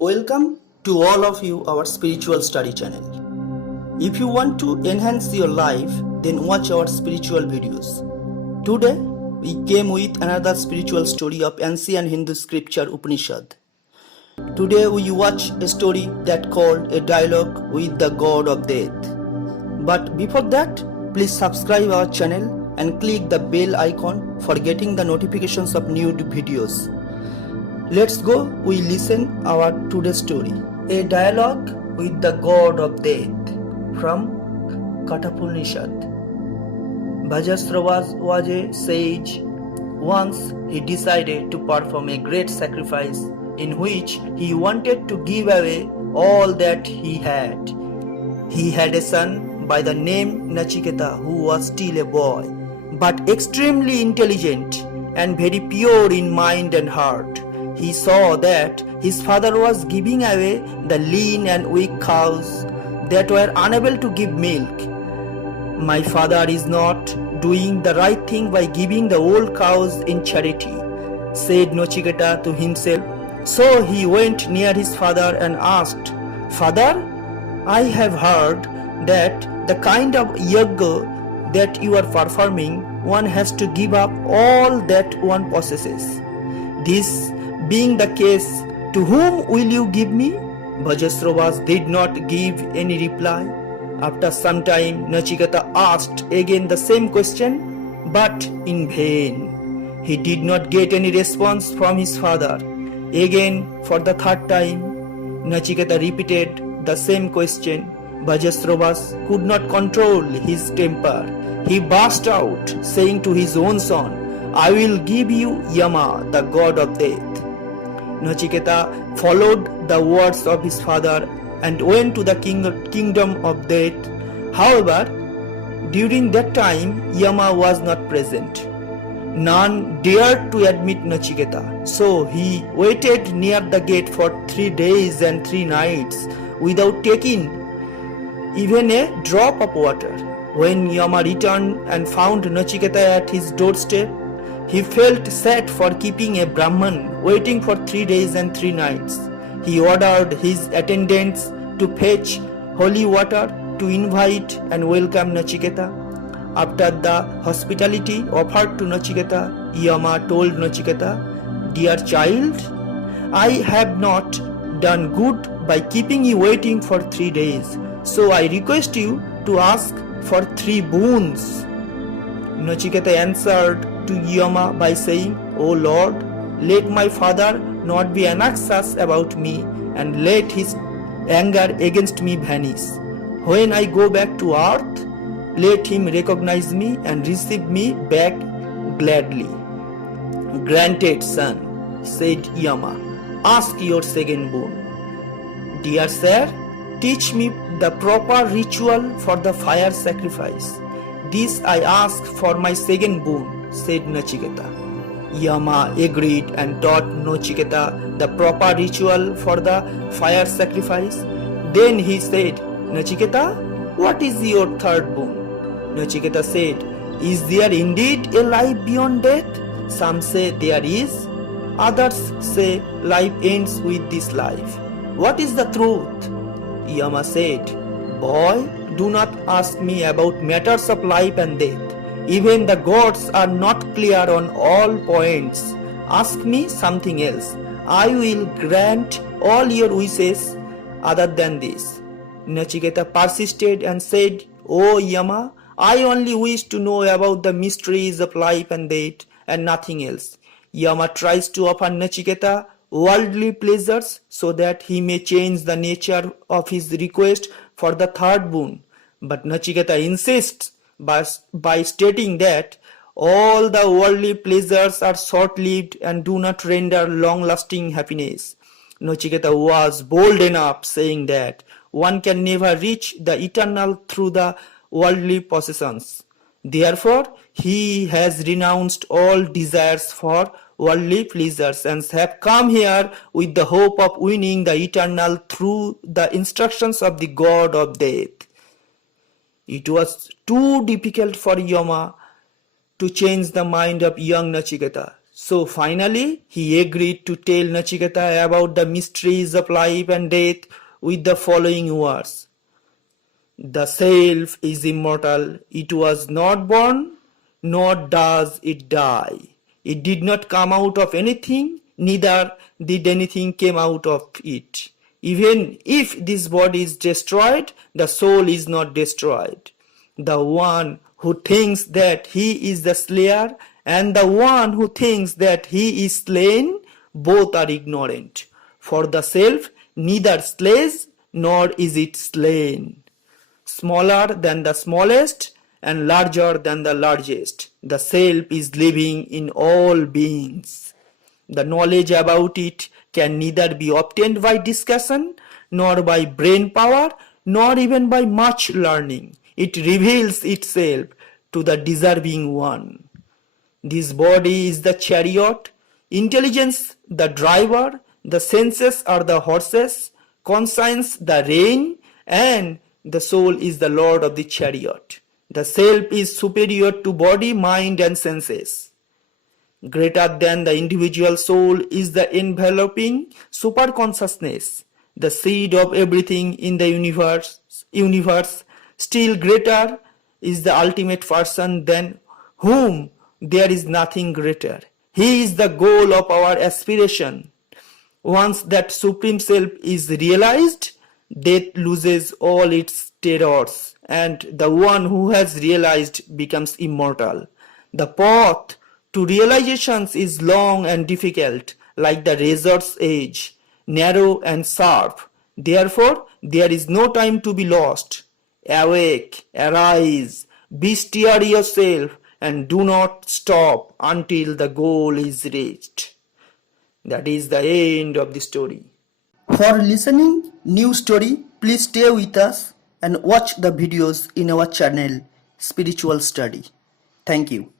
Welcome to all of you our spiritual study channel. If you want to enhance your life, then watch our spiritual videos. Today we came with another spiritual story of ancient Hindu scripture Upanishad. Today we watch a story that called a dialogue with the god of death. But before that, please subscribe our channel and click the bell icon for getting the notifications of new videos. Let's go, we listen our today's story. A dialogue with the god of death from Upanishad. Vajrasrava was a sage. Once he decided to perform a great sacrifice in which he wanted to give away all that he had. He had a son by the name Nachiketa who was still a boy, but extremely intelligent and very pure in mind and heart. He saw that his father was giving away the lean and weak cows that were unable to give milk. My father is not doing the right thing by giving the old cows in charity, said Nachiketa to himself. So he went near his father and asked, "Father, I have heard that the kind of yajna that you are performing, one has to give up all that one possesses. This being the case, to whom will you give me?" Vajrasrava did not give any reply. After some time, Nachiketa asked again the same question, but in vain. He did not get any response from his father. Again, for the third time, Nachiketa repeated the same question. Vajrasrava could not control his temper. He burst out, saying to his own son, "I will give you Yama, the god of death." Nachiketa followed the words of his father and went to the kingdom of death. However, during that time, Yama was not present. None dared to admit Nachiketa, so he waited near the gate for 3 days and 3 nights without taking even a drop of water. When Yama returned and found Nachiketa at his doorstep, he felt sad for keeping a Brahman waiting for 3 days and 3 nights. He ordered his attendants to fetch holy water to invite and welcome Nachiketa. After the hospitality offered to Nachiketa, Yama told Nachiketa, "Dear child, I have not done good by keeping you waiting for 3 days, so I request you to ask for 3 boons." Nachiketa answered to Yama by saying, "O Lord, let my father not be anxious about me and let his anger against me vanish. When I go back to earth, let him recognize me and receive me back gladly." "Granted, son," said Yama. "Ask your second boon." "Dear sir, teach me the proper ritual for the fire sacrifice. This I ask for my second boon," said Nachiketa. Yama agreed and taught Nachiketa the proper ritual for the fire sacrifice. Then he said, "Nachiketa, what is your third boon?" Nachiketa said, "Is there indeed a life beyond death? Some say there is, others say life ends with this life. What is the truth?" Yama said, "Boy, do not ask me about matters of life and death. Even the gods are not clear on all points. Ask me something else. I will grant all your wishes other than this." Nachiketa persisted and said, "O Yama, I only wish to know about the mysteries of life and death and nothing else." Yama tries to offer Nachiketa worldly pleasures so that he may change the nature of his request for the third boon. But Nachiketa insists by stating that all the worldly pleasures are short-lived and do not render long-lasting happiness. Nachiketa was bold enough, saying that one can never reach the eternal through the worldly possessions. Therefore, he has renounced all desires for worldly pleasures and have come here with the hope of winning the eternal through the instructions of the god of death. It was too difficult for Yama to change the mind of young Nachiketa, So finally, he agreed to tell Nachiketa about the mysteries of life and death with the following words. The self is immortal. It was not born, nor does it die. It did not come out of anything, neither did anything come out of it. Even if this body is destroyed, the soul is not destroyed. The one who thinks that he is the slayer and the one who thinks that he is slain, both are ignorant. For the self neither slays nor is it slain. Smaller than the smallest and larger than the largest, the self is living in all beings. The knowledge about it can neither be obtained by discussion, nor by brain power, nor even by much learning. It reveals itself to the deserving one. This body is the chariot, intelligence the driver, the senses are the horses, conscience the rein, and the soul is the lord of the chariot. The self is superior to body, mind, and senses. Greater than the individual soul is the enveloping superconsciousness, the seed of everything in the universe. Still greater is the ultimate person than whom there is nothing greater. He is the goal of our aspiration. Once that supreme self is realized, death loses all its terrors, and the one who has realized becomes immortal. The path to realizations is long and difficult, like the razor's edge, narrow and sharp. Therefore, there is no time to be lost. Awake, arise, bestir yourself, and do not stop until the goal is reached. That is the end of the story. For listening new story, please stay with us and watch the videos in our channel Spiritual Study. Thank you.